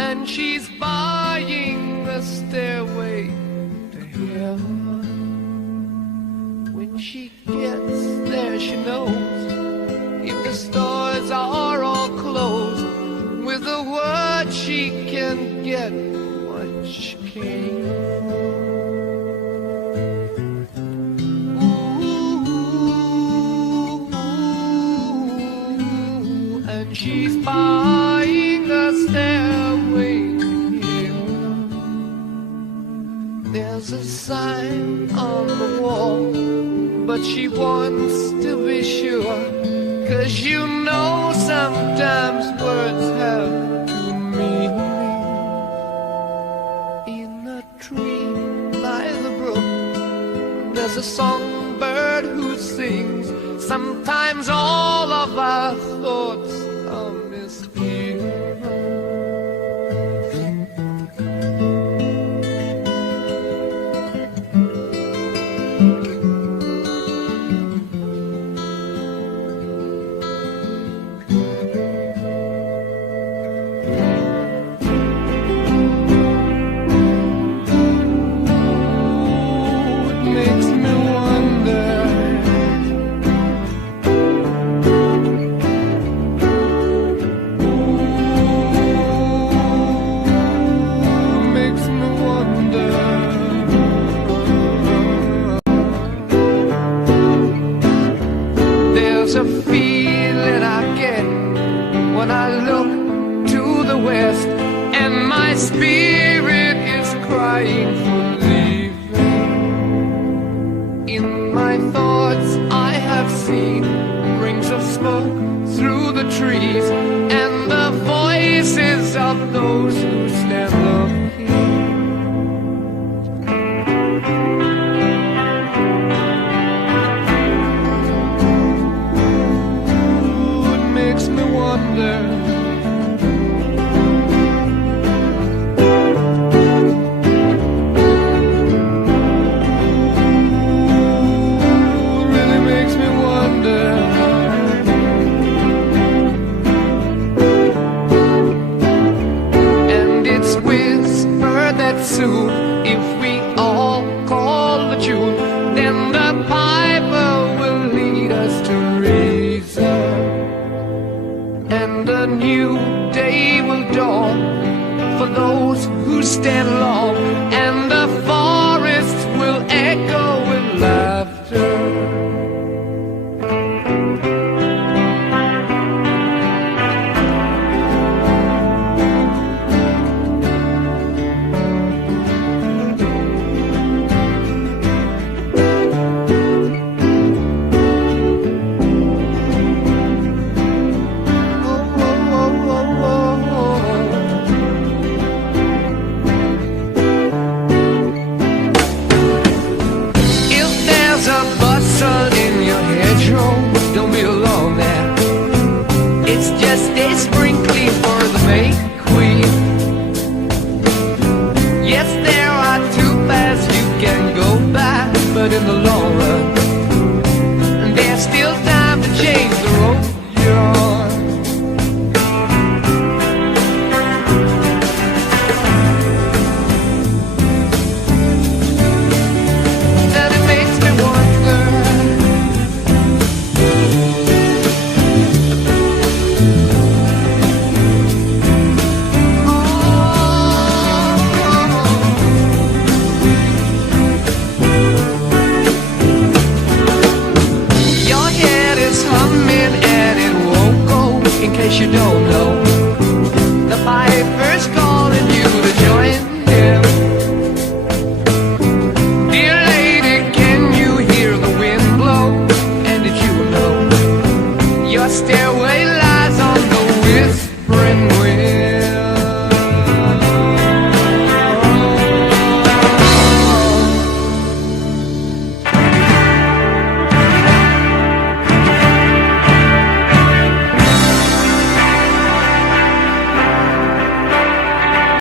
and she's buying the stairway to heaven. When she gets there, she knows if the stores are all closed, with a word she can get what she came for. And she's buying the stairway to heaven. There's a sign on the wall, but she wants to be sure, 'cause you know sometimes words have two meanings. In a tree by the brook, there's a songbird who sings. Sometimes all of our thoughts are misgiven. There's a feeling I get when I look to the west, and my spirit is crying for leaving. In my thoughts I have seen rings of smoke through the trees, and the voices of those who stand looking. Soon, if we all call the tune, then the piper will lead us to reason, and a new day will dawn for those who stand long, and the forests will echo with laughter. Don't be alone there. It's just a sprinkling for the May Queen. Yes, there are two paths you can go by, but in the long run, there's still time to change the road you're on. And it makes me wonder, you don't